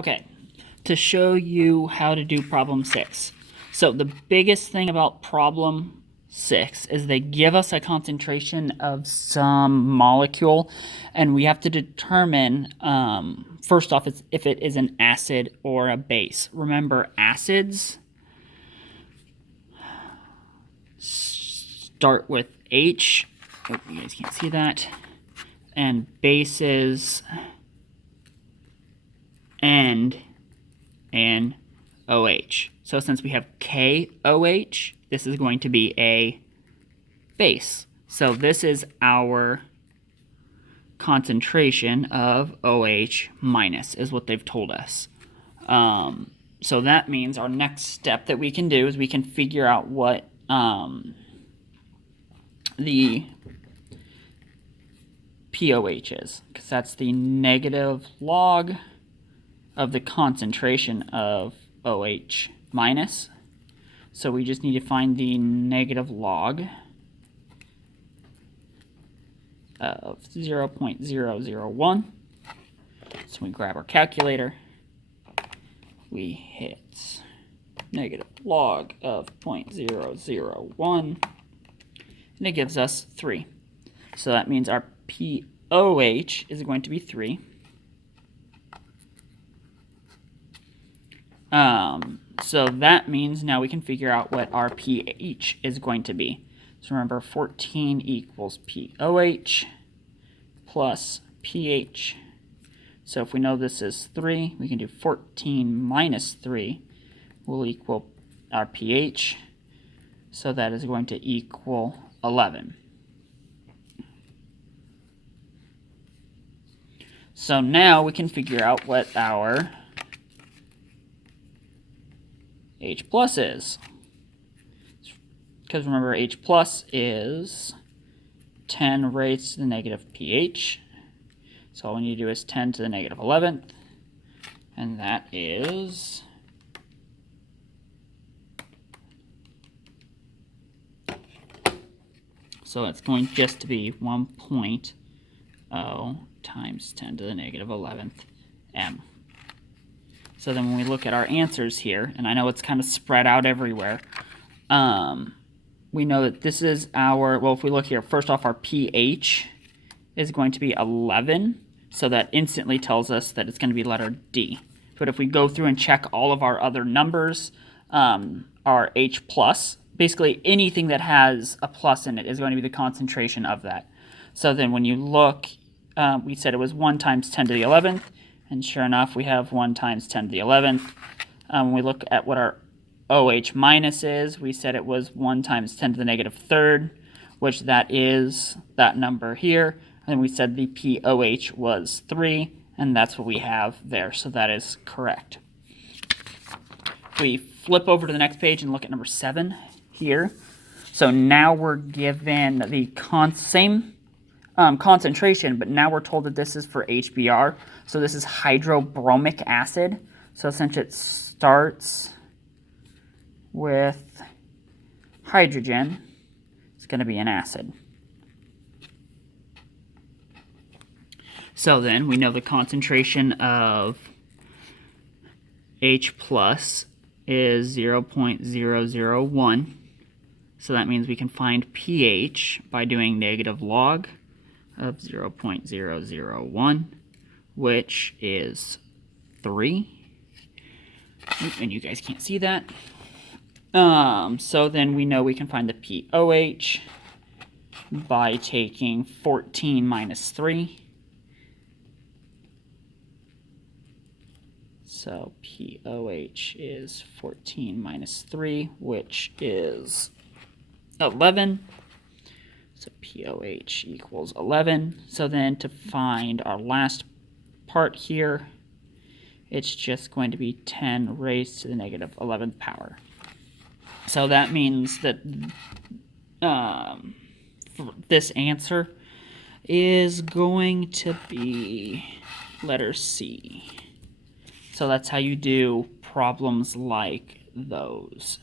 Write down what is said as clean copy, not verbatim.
Okay, to show you how to do problem 6. So the biggest thing about problem 6 is they give us a concentration of some molecule, and we have to determine, first off, if it is an acid or a base. Remember, acids start with H. Oh, you guys can't see that. And bases end in OH. So since we have KOH, this is going to be a base. So this is our concentration of OH minus, is what they've told us. So that means our next step that we can do is we can figure out what the POH is, because that's the negative log of the concentration of OH minus. So we just need to find the negative log of 0.001. So we grab our calculator, we hit negative log of 0.001, and it gives us 3. So that means our POH is going to be 3. So that means now we can figure out what our pH is going to be. So remember, 14 equals POH plus pH. So if we know this is 3, we can do 14 minus 3 will equal our pH. So that is going to equal 11. So now we can figure out what our H plus is. Because remember, H plus is 10 raised to the negative pH. So all we need to do is 10 to the negative 11th. And that is so it's going just to be 1.0 times 10 to the negative 11th m. So then when we look at our answers here, and I know it's kind of spread out everywhere, we know that this is our, well, if we look here, first off, our pH is going to be 11, so that instantly tells us that it's going to be letter D. But if we go through and check all of our other numbers, our H plus, basically anything that has a plus in it is going to be the concentration of that. So then when you look, we said it was 1 times 10 to the 11th, and sure enough, we have 1 times 10 to the 11th. When we look at what our OH minus is, we said it was 1 times 10 to the negative 3rd, which that is that number here. And we said the POH was 3, and that's what we have there. So that is correct. If we flip over to the next page and look at number 7 here. So now we're given the same concentration, but now we're told that this is for HBr. So this is hydrobromic acid. So since it starts with hydrogen, it's going to be an acid. So then we know the concentration of H plus is 0.001. So that means we can find pH by doing negative log of 0.001, which is 3. And you guys can't see that. So then we know we can find the POH by taking 14 minus 3. So POH is 14 minus 3, which is 11. So POH equals 11. So then to find our last part here, it's just going to be 10 raised to the negative 11th power. So that means that this answer is going to be letter C. So that's how you do problems like those.